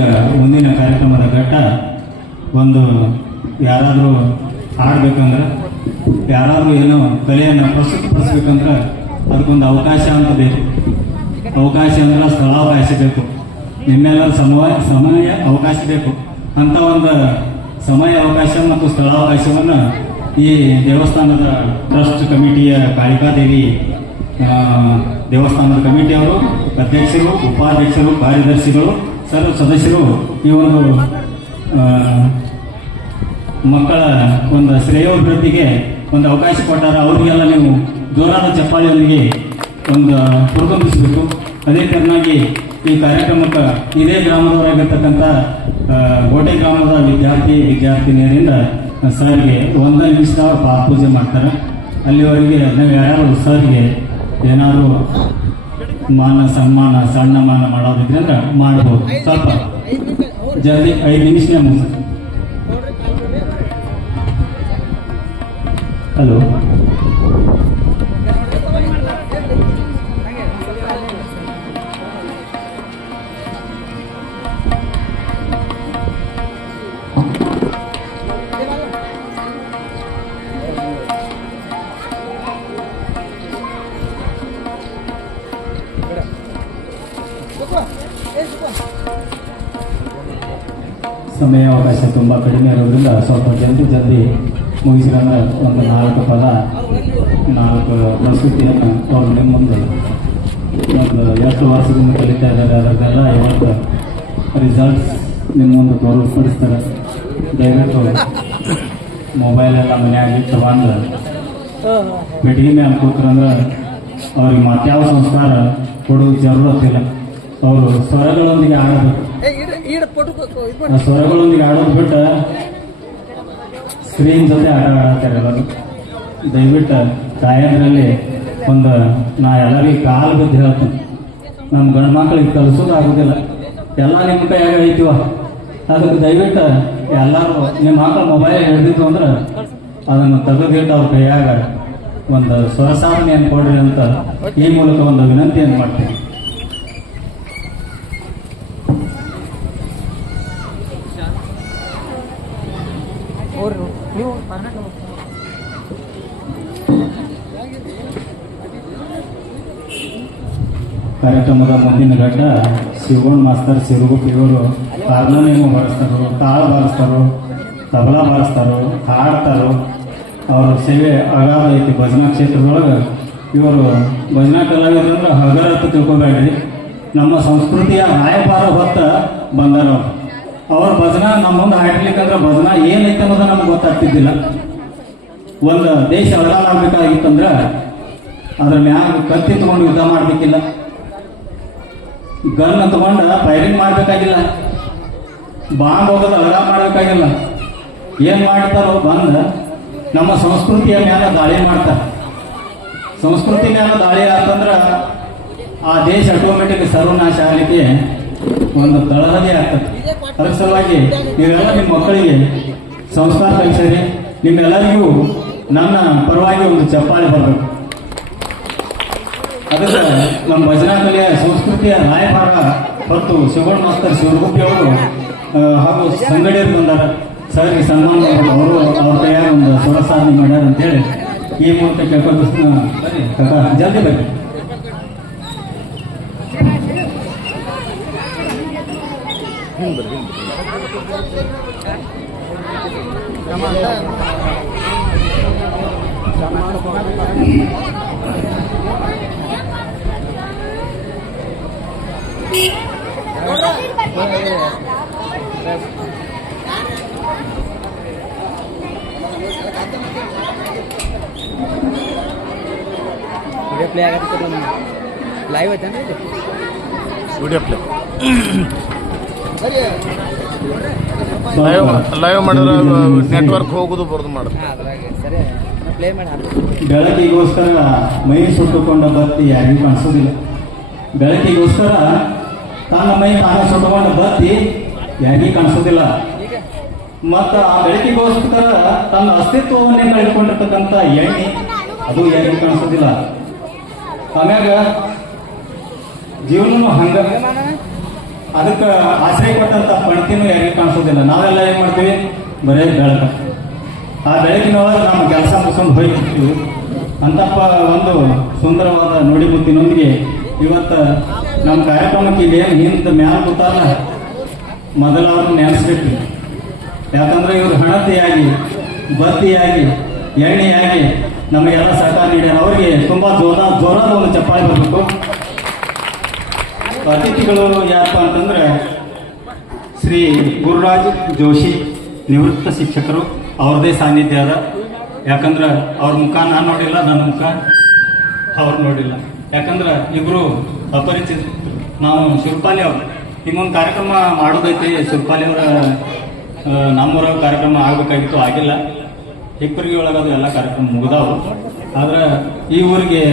ಮುಂದಿನ ಕಾರ್ಯಕ್ರಮದ ಘಟ್ಟ ಒಂದು ಯಾರಾದರೂ ಆಡ್ಬೇಕಂದ್ರೆ ಯಾರಾದರೂ ಏನೋ ಕಲೆಯನ್ನು ಪ್ರಸ್ತುತಪಡಿಸ್ಬೇಕಂದ್ರೆ ಅದಕ್ಕೊಂದು ಅವಕಾಶ ಅಂತ ಬೇಕು. ಅವಕಾಶ ಅಂದ್ರೆ ಸ್ಥಳಾವಕಾಶ ಬೇಕು. ನಿಮ್ಮೆಲ್ಲರ ಸಮಯ ಸಮಯ ಅವಕಾಶ ಬೇಕು. ಅಂತ ಒಂದು ಸಮಯ ಅವಕಾಶ ಮತ್ತು ಸ್ಥಳಾವಕಾಶವನ್ನು ಈ ದೇವಸ್ಥಾನದ ಟ್ರಸ್ಟ್ ಕಮಿಟಿಯ ಕಾಳಿಕಾದೇವಿ ದೇವಸ್ಥಾನದ ಕಮಿಟಿಯವರು, ಅಧ್ಯಕ್ಷರು, ಉಪಾಧ್ಯಕ್ಷರು, ಕಾರ್ಯದರ್ಶಿಗಳು ಸರ್ವ ಸದಸ್ಯರು ಈ ಒಂದು ಮಕ್ಕಳ ಒಂದು ಶ್ರೇಯೋಭಿವೃದ್ಧಿಗೆ ಒಂದು ಅವಕಾಶ ಕೊಟ್ಟಾರ, ಅವರಿಗೆಲ್ಲ ನೀವು ಜೋರಾದ ಚಪ್ಪಾಳಿಯೊಂದಿಗೆ ಒಂದು ಹುರ್ಗಂಬಿಸಬೇಕು. ಅದೇ ತರನಾಗಿ ಈ ಕಾರ್ಯಕ್ರಮಕ್ಕೆ ಇದೇ ಗ್ರಾಮದವರಾಗಿರ್ತಕ್ಕಂಥ ಗೋಟೆ ಗ್ರಾಮದ ವಿದ್ಯಾರ್ಥಿ, ವಿದ್ಯಾರ್ಥಿನಿಯರಿಂದ ಸರ್ಗೆ ಒಂದು ನಿಮಿಷ ಪೂಜೆ ಮಾಡ್ತಾರೆ. ಅಲ್ಲಿವರೆಗೆ ನಾವು ಯಾರು ಸರ್ಗೆ ಏನಾದರೂ ಮಾನ ಸನ್ಮಾನ ಸಣ್ಣ ಮಾನ ಮಾಡೋದಿದ್ರೆ ಅಂದ್ರೆ ಮಾಡ್ಬೋದು. ಸ್ವಲ್ಪ ಜಲ್ದಿ ಐದು ನಿಮಿಷನೇ ಮುಗಿಸ್ ಹಲೋ ಸಮಯಾವಕಾಶ ತುಂಬ ಕಡಿಮೆ ಇರೋದ್ರಿಂದ ಸ್ವಲ್ಪ ಜಲ್ದಿ ಜಲ್ದಿ ಮುಗಿಸಿಕೊಂಡ್ರೆ ಒಂದು ನಾಲ್ಕು ಪದ ನಾಲ್ಕು ಪ್ರಸ್ತುತಿಯನ್ನು ಅವ್ರ ಮುಂದೆ. ಒಂದು ಎಷ್ಟು ವರ್ಷದಿಂದ ಕಲಿತಾ ಇದ್ದಾರೆ ಅದಕ್ಕೆಲ್ಲ ಇವತ್ತು ರಿಸಲ್ಟ್ಸ್ ನಿಮ್ಮ ಮುಂದೆ ಗೌರವಪಡಿಸ್ತಾರೆ ದಯವಿಟ್ಟು ಮೊಬೈಲ್ ಎಲ್ಲ ಮನೆಯಾಗಿ ತಗೊಂಡು ಬೆಟ್ಟಿಗೆ ಮೇಲೆ ಕೂತ್ರಂದ್ರೆ ಅವ್ರಿಗೆ ಮತ್ತಾವ ಸಂಸ್ಕಾರ ಕೊಡೋದು ಜರೂರತ್ತಿಲ್ಲ. ಅವರು ಸ್ವರಗಳೊಂದಿಗೆ ಆಡಬೇಕು ಸ್ವರಗಳೊಂದಿಗೆ ಆಡೋದು ಬಿಟ್ಟು ಸ್ಕ್ರೀನ್ ಜೊತೆ ಆಟ ಆಡತ್ತಾರೆ ಎಲ್ಲರೂ ದಯವಿಟ್ಟು ತಾಯಂದ್ರಲ್ಲಿ ಒಂದು ನಾ ಎಲ್ಲರಿಗೆ ಕಾಲು ಬಿದ್ದು ಹೇಳ್ತೀನಿ. ನಮ್ಮ ಗಂಡು ಮಕ್ಕಳಿಗೆ ಕಲಿಸೋದು ಆಗೋದಿಲ್ಲ. ಎಲ್ಲ ನಿಮ್ಮ ಕೈಯಾಗ ಐತಿವ ಅದಕ್ಕೆ ದಯವಿಟ್ಟು ಎಲ್ಲರೂ ನಿಮ್ಮ ಮಕ್ಕಳು ಮೊಬೈಲ್ ಹಿಡಿದಿತ್ತು ಅಂದ್ರೆ ಅದನ್ನು ತೆಗೆದಿಟ್ಟು ಅವ್ರ ಕೈಯಾಗ ಒಂದು ಸ್ವರಸಾಧನೆಯನ್ನು ಕೊಡ್ರಿ ಅಂತ ಈ ಮೂಲಕ ಒಂದು ವಿನಂತಿಯನ್ನು ಮಾಡ್ತೀನಿ ನೀವು ಪರ್ಮನೆಂಟ್ ಕಾರ್ಯಕ್ರಮದ ಮುಂದಿನ ಘಟ್ಟ ಶಿವಗೌಡ್ ಮಾಸ್ತರ್ ಸಿರುಗುಪ್ಪ ಇವರು ಹಾರ್ಮೋನಿಯಂ ಬಾರಿಸ್ತಾರೋ, ತಾಳ ಬಾರಿಸ್ತಾರೋ, ತಬಲಾ ಬಾರಿಸ್ತಾರೋ, ಹಾಡ್ತಾರೋ, ಅವ್ರ ಸೇವೆ ಅಗಾಧ ಐತಿ ಭಜನಾ ಕ್ಷೇತ್ರದೊಳಗೆ. ಇವರು ಭಜನಾ ಕಲಾವಿದ್ರಂದ್ರೆ ಹಗರ ಅಂತ ತಿಳ್ಕೊಬೇಡ್ರಿ. ನಮ್ಮ ಸಂಸ್ಕೃತಿಯ ರಾಯಭಾರ ಹೊತ್ತ ಬಂದಾರ ಅವ್ರು ಭಜನ ನಮ್ಮ ಮುಂದೆ ಹಾಡ್ಲಿಕ್ಕಂದ್ರೆ ಭಜನ ಏನೈತೆ ಅನ್ನೋದು ನಮ್ಗೆ ಗೊತ್ತಾಗ್ತಿದ್ದಿಲ್ಲ. ಒಂದು ದೇಶ ಆಗ್ಬೇಕಾಗಿತ್ತಂದ್ರೆ ಅದ್ರ ಮ್ಯಾಗ ಕತ್ತಿ ತಗೊಂಡು ಯುದ್ಧ ಮಾಡ್ಬೇಕಿಲ್ಲ. ಗನ್ ತಗೊಂಡು ಫೈರಿಂಗ್ ಮಾಡ್ಬೇಕಾಗಿಲ್ಲ. ಬಾಂಬ್ ಹೋಗೋದು ಅಲಗ ಮಾಡ್ಬೇಕಾಗಿಲ್ಲ. ಏನ್ ಮಾಡ್ತಾರೋ ಬಂದ ನಮ್ಮ ಸಂಸ್ಕೃತಿಯ ಮ್ಯಾಲ ದಾಳಿ ಮಾಡ್ತಾರ. ಸಂಸ್ಕೃತಿ ಮ್ಯಾಲ ದಾಳಿ ಆತಂದ್ರ ಆ ದೇಶ ಆಟೋಮೆಟಿಕ್ ಸರ್ವನಾಶ ಆಗಲಿಕ್ಕೆ ಒಂದು ತಳಹದಿ ಆಗ್ತದೆ ಅದ್ರ ಸಲುವಾಗಿ ನೀವೆಲ್ಲ ನಿಮ್ಮ ಮಕ್ಕಳಿಗೆ ಸಂಸ್ಕಾರ ಕಲಿಸಿರಿ. ನಿಮ್ಮೆಲ್ಲರಿಗೂ ನನ್ನ ಪರವಾಗಿ ಒಂದು ಚಪ್ಪಾಳೆ ಬರಬೇಕು. ಅದಕ್ಕೆ ನಮ್ಮ ಭಜನಾ ಕಲೆಯ ಸಂಸ್ಕೃತಿಯ ರಾಯಭಾರ ಮತ್ತು ಸುಗಣ ಮಾಸ್ತರ್ ಶಿವಗುಪ್ಪಿ ಅವರು ಹಾಗೂ ಸಂಗಡಿಯರು ಬಂದಾರ. ಸರ್ಗೆ ಸನ್ಮಾನ. ಅವರು ಅವ್ರ ಕೈಯಾಗ ಒಂದು ಸ್ವರ ಸಾಧನೆ ಮಾಡ್ಯಾರ ಅಂತೇಳಿ ಈ ಮೂಲಕ ಕೇಳ್ಕೊಂಡು ಜಲ್ದಿ ಕಾಕ ಜಲ್ದಿ ಬರ್ರಿ ವಿಡಿಯೋ ಪ್ಲೇ ಆಗತ್ತೆ ಲೈವ್ ಐತೇನ್ರಿ ಇದು ವಿಡಿಯೋ ಪ್ಲೇ ಲೈವ್ ಮಾಡಿದ್ರೆ ನೆಟ್ವರ್ಕ್ ಹೋಗುದು ಬರೋದು ಮಾಡುದು. ಬೆಳಕಿಗೋಸ್ಕರ ಮೈ ಸುಟ್ಟುಕೊಂಡ ಬತ್ತಿ ಯಾರಿಗೂ ಕಾಣಿಸೋದಿಲ್ಲ. ಬೆಳಕಿಗೋಸ್ಕರ ತನ್ನ ಮೈ ತಾನ ಸುಟ್ಟುಕೊಂಡ ಬತ್ತಿ ಯಾರಿಗೂ ಕಾಣಿಸೋದಿಲ್ಲ. ಮತ್ತ ಆ ಬೆಳಕಿಗೋಸ್ಕರ ತನ್ನ ಅಸ್ತಿತ್ವವನ್ನೇ ಕಳೆದುಕೊಂಡಿರ್ತಕ್ಕಂಥ ಎಣ್ಣೆ ಅದು ಯಾರಿಗೂ ಕಾಣಿಸೋದಿಲ್ಲ. ಆಮ್ಯಾಗ ಜೀವನನು ಹಂಗ. ಅದಕ್ಕೆ ಆಸೆ ಕೊಟ್ಟಂತ ಪಣತಿನೂ ಯಾರಿಗೆ ಕಾಣಿಸೋದಿಲ್ಲ. ನಾವೆಲ್ಲ ಏನ್ ಮಾಡ್ತೀವಿ? ಬರೇ ಬೆಳಕು ಆ ಬೆಳಕಿನೊಳಗೆ ನಮ್ಮ ಕೆಲಸ ಮುಗಿಸ್ಕೊಂಡು ಹೋಗ್ತಿರ್ತೀವಿ ಅಂತಪ್ಪ ಒಂದು ಸುಂದರವಾದ ನುಡಿಮುತ್ತಿನೊಂದಿಗೆ ಇವತ್ತು ನಮ್ಮ ಕಾರ್ಯಕ್ರಮಕ್ಕೆ ಇದೇನು ಹಿಂದ ಮ್ಯಾಲ ಕೂತಾರಲ್ಲ? ಮೊದಲ ಅವ್ರನ್ನ ನೆನೆಸ್ಬೇಕು ಯಾಕಂದ್ರೆ ಇವರು ಹಣತೆಯಾಗಿ, ಬತ್ತಿಯಾಗಿ, ಎಣ್ಣೆಯಾಗಿ ನಮಗೆಲ್ಲ ಸಹಕಾರ ನೀಡ್ಯಾರ. ಅವರಿಗೆ ತುಂಬಾ ಜೋರ ಜೋರಾದ ಒಂದು ಚಪ್ಪಾಳೆ ಬರಬೇಕು. ಅತಿಥಿಗಳು ಯಾರಪ್ಪ ಅಂತಂದ್ರೆ ಶ್ರೀ ಗುರುರಾಜ್ ಜೋಶಿ ನಿವೃತ್ತ ಶಿಕ್ಷಕರು ಅವ್ರದೇ ಸಾನ್ನಿಧ್ಯ ಅದ. ಯಾಕಂದ್ರೆ ಅವ್ರ ಮುಖ ನಾನು ನೋಡಿಲ್ಲ, ನನ್ನ ಮುಖ ಅವ್ರು ನೋಡಿಲ್ಲ. ಯಾಕಂದ್ರೆ ಇಬ್ಬರು ಅಪರಿಚಿತ, ನಾವು ಶಿವಪಾಲಿ ಅವರು. ಇನ್ನೊಂದು ಕಾರ್ಯಕ್ರಮ ಮಾಡೋದೈತಿ, ಶಿವಪಾಲಿ ಅವರ ನಮ್ಮೂರ ಕಾರ್ಯಕ್ರಮ ಆಗಬೇಕಾಗಿತ್ತು, ಆಗಿಲ್ಲ. ಹಿಪ್ಪರಿಗೆ ಒಳಗದು ಎಲ್ಲ ಕಾರ್ಯಕ್ರಮ ಮುಗಿದಾವು. ಆದ್ರೆ ಈ ಊರಿಗೆ